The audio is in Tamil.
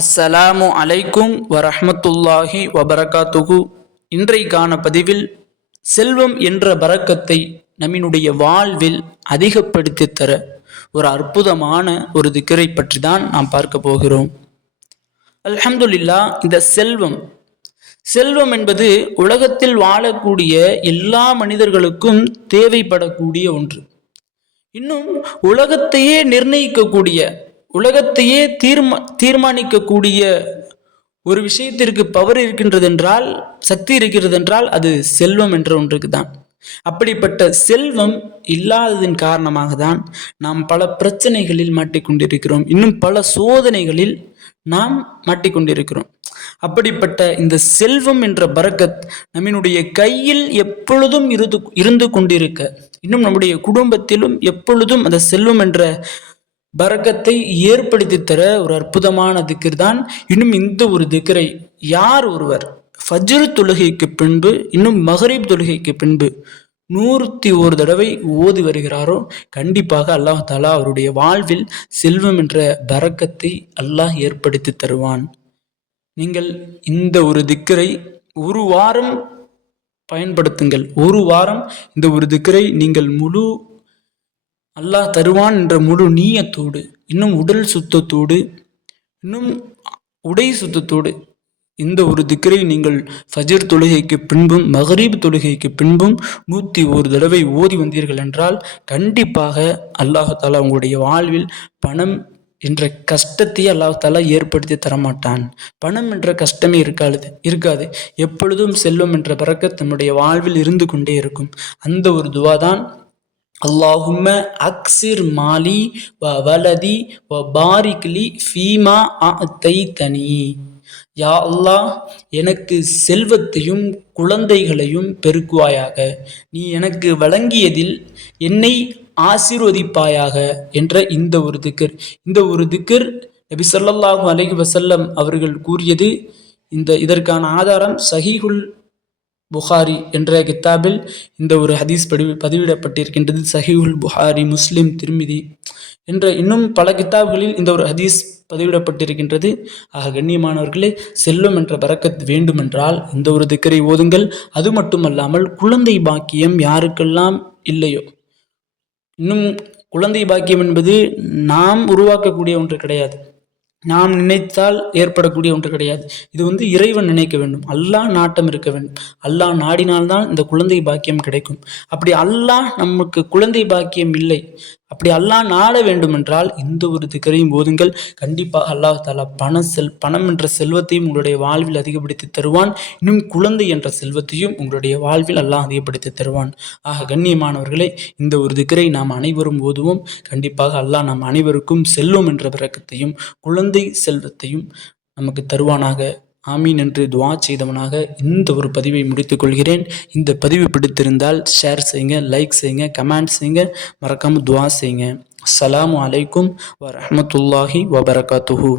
அஸ்ஸலாமு அலைக்கும் வரஹ்மத்துல்லாஹி வபரகாத்துகு இன்றைக்கான பதிவில் செல்வம் என்ற பரக்கத்தை நம்மினுடைய வாழ்வில் அதிகப்படுத்தி தர ஒரு அற்புதமான ஒரு திக்கரை பற்றி தான் நாம் பார்க்க போகிறோம். அல்ஹம்துல்லா இந்த செல்வம் செல்வம் என்பது உலகத்தில் வாழக்கூடிய எல்லா மனிதர்களுக்கும் தேவைப்படக்கூடிய ஒன்று. இன்னும் உலகத்தையே நிர்ணயிக்கக்கூடிய உலகத்தையே தீர்மா தீர்மானிக்கக்கூடிய ஒரு விஷயத்திற்கு பவர் இருக்கின்றது என்றால் சக்தி இருக்கிறது என்றால் அது செல்வம் என்ற ஒன்றுக்கு தான் அப்படிப்பட்ட செல்வம் இல்லாததின் காரணமாக தான் நாம் பல பிரச்சனைகளில் மாட்டிக்கொண்டிருக்கிறோம். இன்னும் பல சோதனைகளில் நாம் மாட்டிக்கொண்டிருக்கிறோம். அப்படிப்பட்ட இந்த செல்வம் என்ற பரக்கத் நம்மினுடைய கையில் எப்பொழுதும் இருந்து இருந்து கொண்டிருக்க இன்னும் நம்முடைய குடும்பத்திலும் எப்பொழுதும் அந்த செல்வம் என்ற பரக்கத்தை ஏற்படுத்தி தர ஒரு அற்புதமான திக்கர் தான் இன்னும் இந்த ஒரு திக்கரை யார் ஒருவர்? ஃபஜ்ரு தொழுகைக்கு பின்பு இன்னும் மஹரீப் தொழுகைக்கு பின்பு நூறுத்தி ஒரு தடவை ஓதி வருகிறாரோ? கண்டிப்பாக அல்லாஹ் தாலா அவருடைய வாழ்வில் செல்வம் என்ற பரக்கத்தை அல்லாஹ் ஏற்படுத்தி தருவான். நீங்கள் இந்த ஒரு திக்கரை ஒரு வாரம் பயன்படுத்துங்கள். ஒரு வாரம் இந்த ஒரு திக்கரை நீங்கள் முழு அல்லாஹ் தருவான் என்ற முழு நீயத்தோடு இன்னும் உடல் சுத்தத்தோடு இன்னும் உடை சுத்தத்தோடு இந்த ஒரு திக்கரை நீங்கள் ஃபஜர் தொழுகைக்கு பின்பும் மகரீப் தொழுகைக்கு பின்பும் நூற்றி ஒரு தடவை ஓதி வந்தீர்கள் என்றால் கண்டிப்பாக அல்லாஹாலா உங்களுடைய வாழ்வில் பணம் என்ற கஷ்டத்தையே அல்லாஹாலா ஏற்படுத்தி தரமாட்டான். பணம் என்ற கஷ்டமே இருக்காது இருக்காது. எப்பொழுதும் செல்வம் என்ற பறக்க தன்னுடைய வாழ்வில் இருந்து கொண்டே இருக்கும். அந்த ஒரு துவா தான் அல்லாஹும்ம அக்சிர் மாலி வ வலதி வ பாரிக்லி ஃபீமா தை தனி யா அல்லாஹ் எனக்கு செல்வத்தையும் குழந்தைகளையும் பெருக்குவாயாக. நீ எனக்கு வழங்கியதில் என்னை ஆசீர்வதிப்பாயாக என்ற இந்த ஒரு திக்கர். இந்த ஒரு திக்கர் நபி சொல்லல்லாஹு அலஹி வசல்லம் அவர்கள் கூறியது இந்த இதற்கான ஆதாரம் சஹீஹுல் புகாரி என்ற கித்தாபில் இந்த ஒரு ஹதீஸ் படி பதிவிடப்பட்டிருக்கின்றது. சஹிவுல் புகாரி முஸ்லிம் திருமிதி என்ற இன்னும் பல கித்தாப்களில் இந்த ஒரு ஹதீஸ் பதிவிடப்பட்டிருக்கின்றது. ஆக கண்ணியமானவர்களே செல்லும் என்ற பறக்கத் வேண்டுமென்றால் இந்த ஒரு திக்கரை ஓதுங்கள். அது மட்டுமல்லாமல் குழந்தை பாக்கியம் யாருக்கெல்லாம் இல்லையோ? இன்னும் குழந்தை பாக்கியம் என்பது நாம் உருவாக்கக்கூடிய ஒன்று கிடையாது. நாம் நினைத்தால் ஏற்படக்கூடிய ஒன்று கிடையாது. இது வந்து இறைவன் நினைக்க வேண்டும். அல்லாஹ் நாட்டம் இருக்க வேண்டும். அல்லாஹ் நாடினால்தான் இந்த குழந்தை பாக்கியம் கிடைக்கும். அப்படி அல்லாஹ் நமக்கு குழந்தை பாக்கியம் இல்லை. அப்படி அல்லாஹ் நாட வேண்டுமென்றால் இந்த ஒரு திக்கரையும் போதுங்கள் கண்டிப்பாக அல்லாஹ் தாலா பண செல் பணம் என்ற செல்வத்தையும் உங்களுடைய வாழ்வில் அதிகப்படுத்தி தருவான். இன்னும் குழந்தை என்ற செல்வத்தையும் உங்களுடைய வாழ்வில் அல்லாஹ் அதிகப்படுத்தி தருவான். ஆக கண்ணியமானவர்களே இந்த ஒரு திக்கரை நாம் அனைவரும் ஓதுவோம். கண்டிப்பாக அல்லாஹ் நாம் அனைவருக்கும் செல்வம் என்ற பிறக்கத்தையும் குழந்தை செல்வத்தையும் நமக்கு தருவானாக. ஆமீன் என்று துவா செய்தவனாக இந்த ஒரு பதிவை முடித்துக்கொள்கிறேன் இந்த பதிவு பிடித்திருந்தால் ஷேர் செய்யுங்க லைக் செய்யுங்க கமெண்ட் செய்யுங்க. மறக்காமல் துவா செய்யுங்க. அஸ்ஸலாமு அலைக்கும் வரமத்துல்லாஹி வபரகாத்துஹூ.